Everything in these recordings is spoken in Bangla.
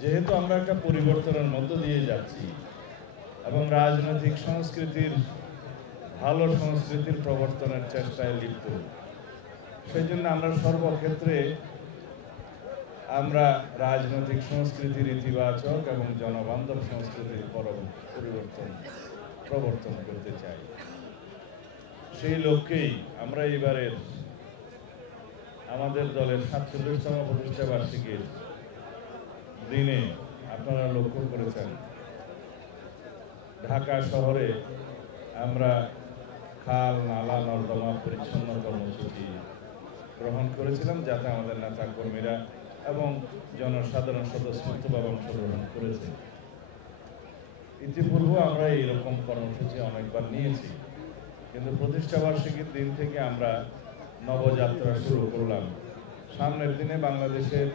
যেহেতু আমরা একটা পরিবর্তনের মধ্য দিয়ে যাচ্ছি এবং রাজনৈতিক সংস্কৃতির ভালো সংস্কৃতির প্রবর্তনের চেষ্টায় লিপ্ত, সেই জন্য আমরা সর্বক্ষেত্রে আমরা রাজনৈতিক সংস্কৃতির ইতিবাচক এবং জনবান্ধব সংস্কৃতির প্রবর্তন করতে চাই। সেই লক্ষ্যেই আমরা এবারের আমাদের দলের ৪৭তম প্রতিষ্ঠা বার্ষিকীর দিনে আপনারা লক্ষ্য করেছেন ঢাকা শহরে আমরা খাল, নালা, নর্দমা পরিচ্ছন্ন কর্মসূচি গ্রহণ করেছিলাম, যাতে আমাদের নেতা কর্মীরা এবং জনসাধারণ স্বতঃস্ফূর্তভাবে অংশগ্রহণ করেছে। ইতিপূর্বে আমরা এইরকম কর্মসূচি অনেকবার নিয়েছি, কিন্তু প্রতিষ্ঠা বার্ষিকীর দিন থেকে আমরা নবযাত্রা শুরু করলাম। সামনের দিনে বাংলাদেশের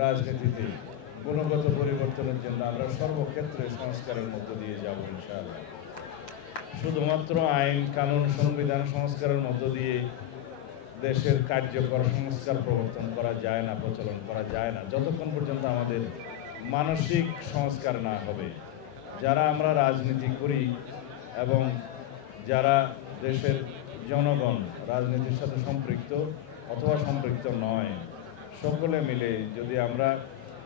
রাজনীতিতে গুণগত পরিবর্তনের জন্য আমরা সর্বক্ষেত্রে সংস্কারের মধ্য দিয়ে যাব ইনশাআল্লাহ। শুধুমাত্র আইন, কানুন, সংবিধান সংস্কারের মধ্য দিয়ে দেশের কার্যকর সংস্কার প্রবর্তন করা যায় না, প্রচলন করা যায় না, যতক্ষণ পর্যন্ত আমাদের মানসিক সংস্কার না হবে। যারা আমরা রাজনীতি করি এবং যারা দেশের জনগণ রাজনীতির সাথে সম্পৃক্ত অথবা সম্পৃক্ত নয়, সকলে মিলে যদি আমরা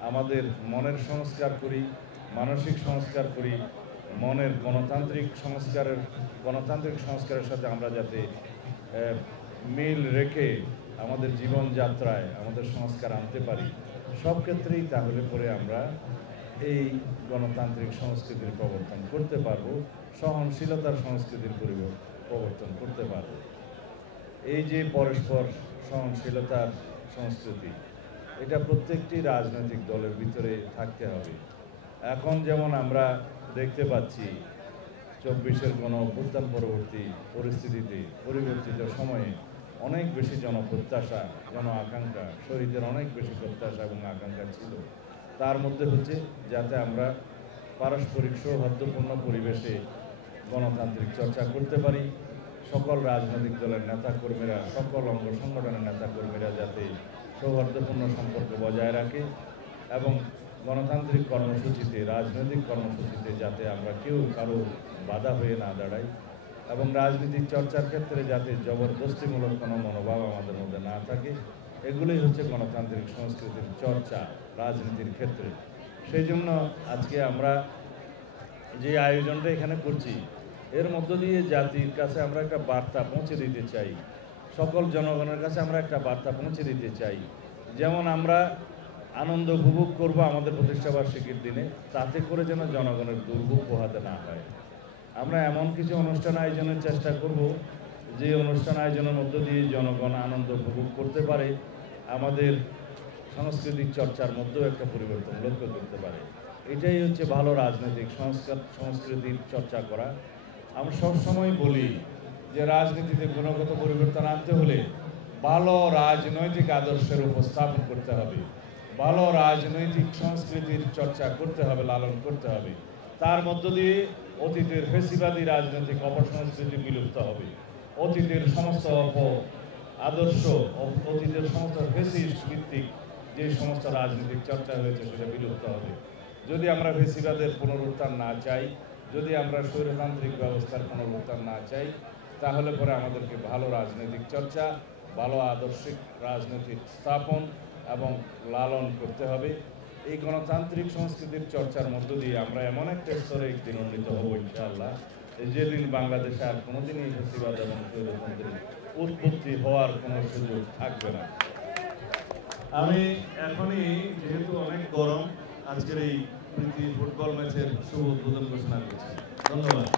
আমাদের মনের সংস্কার করি, মানসিক সংস্কার করি, মনের গণতান্ত্রিক সংস্কারের সাথে আমরা যাতে মিল রেখে আমাদের জীবনযাত্রায় আমাদের সংস্কার আনতে পারি সব ক্ষেত্রেই, তাহলে পরে আমরা এই গণতান্ত্রিক সংস্কৃতির প্রবর্তন করতে পারবো, সহনশীলতার সংস্কৃতির প্রবর্তন করতে পারবো। এই যে পরস্পর সহনশীলতার সংস্কৃতি, এটা প্রত্যেকটি রাজনৈতিক দলের ভিতরে থাকতে হবে। এখন যেমন আমরা দেখতে পাচ্ছি ২৪-এর গণ-অভ্যুত্থান পরবর্তী পরিস্থিতিতে, পরিবর্তিত সময়ে অনেক বেশি জনপ্রত্যাশা, জন আকাঙ্ক্ষা, শহীদের অনেক বেশি প্রত্যাশা এবং আকাঙ্ক্ষা ছিল। তার মধ্যে হচ্ছে যাতে আমরা পারস্পরিক সৌহার্দ্যপূর্ণ পরিবেশে গণতান্ত্রিক চর্চা করতে পারি। সকল রাজনৈতিক দলের নেতাকর্মীরা, সকল অঙ্গ সংগঠনের নেতাকর্মীরা যাতে সৌহার্দ্যপূর্ণ সম্পর্ক বজায় রাখে এবং গণতান্ত্রিক কর্মসূচিতে, রাজনৈতিক কর্মসূচিতে যাতে আমরা কেউ কারো বাধা হয়ে না দাঁড়াই এবং রাজনৈতিক চর্চার ক্ষেত্রে যাতে জবরদস্তিমূলক কোনো মনোভাব আমাদের মধ্যে না থাকে, এগুলোই হচ্ছে গণতান্ত্রিক সংস্কৃতির চর্চা রাজনীতির ক্ষেত্রে। সেই জন্য আজকে আমরা যে আয়োজনটা এখানে করছি, এর মধ্য দিয়ে জাতির কাছে আমরা একটা বার্তা পৌঁছে দিতে চাই, সকল জনগণের কাছে আমরা একটা বার্তা পৌঁছে দিতে চাই। যেমন আমরা আনন্দ উপভোগ করবো আমাদের প্রতিষ্ঠাবার্ষিকীর দিনে, তাতে করে যেন জনগণের দুর্ভোগ পোহাতে না হয়। আমরা এমন কিছু অনুষ্ঠান আয়োজনের চেষ্টা করব যে অনুষ্ঠান আয়োজনের মধ্য দিয়ে জনগণ আনন্দ উপভোগ করতে পারে, আমাদের সাংস্কৃতিক চর্চার মধ্যেও একটা পরিবর্তন লক্ষ্য করতে পারে। এটাই হচ্ছে ভালো রাজনৈতিক সংস্কৃতির চর্চা করা। আমরা সবসময় বলি যে রাজনীতিতে গুণগত পরিবর্তন আনতে হলে ভালো রাজনৈতিক আদর্শের উপস্থাপন করতে হবে, ভালো রাজনৈতিক সংস্কৃতির চর্চা করতে হবে, লালন করতে হবে। তার মধ্য দিয়ে অতীতের ফেসিবাদী রাজনৈতিক অপসংস্কৃতি বিলুপ্ত হবে, অতীতের সমস্ত আদর্শ, অতীতের সমস্ত ফেসিস্ট ভিত্তিক যে সমস্ত রাজনৈতিক চর্চা হয়েছে সেটা বিলুপ্ত হবে। যদি আমরা ফেসিবাদের পুনরুত্থান না চাই, যদি আমরা স্বৈরতান্ত্রিক ব্যবস্থার পুনরুত্থান না চাই, তাহলে পরে আমাদেরকে ভালো রাজনৈতিক চর্চা, ভালো আদর্শিক রাজনৈতিক স্থাপন এবং লালন করতে হবে। এই গণতান্ত্রিক সংস্কৃতির চর্চার মধ্য দিয়ে আমরা এমন একটা স্তরে একদিন উন্নীত হব ইনশাআল্লাহ, যেদিন বাংলাদেশে আর কোনোদিনই ফেসিবাদ এবং স্বৈরতন্ত্রের উৎপত্তি হওয়ার কোনো সুযোগ থাকবে না। আমি এখনই, যেহেতু অনেক গরম, আজকের এই প্রীতি ফুটবল ম্যাচের শুভ উদ্বোধন ঘোষণা করছি। ধন্যবাদ।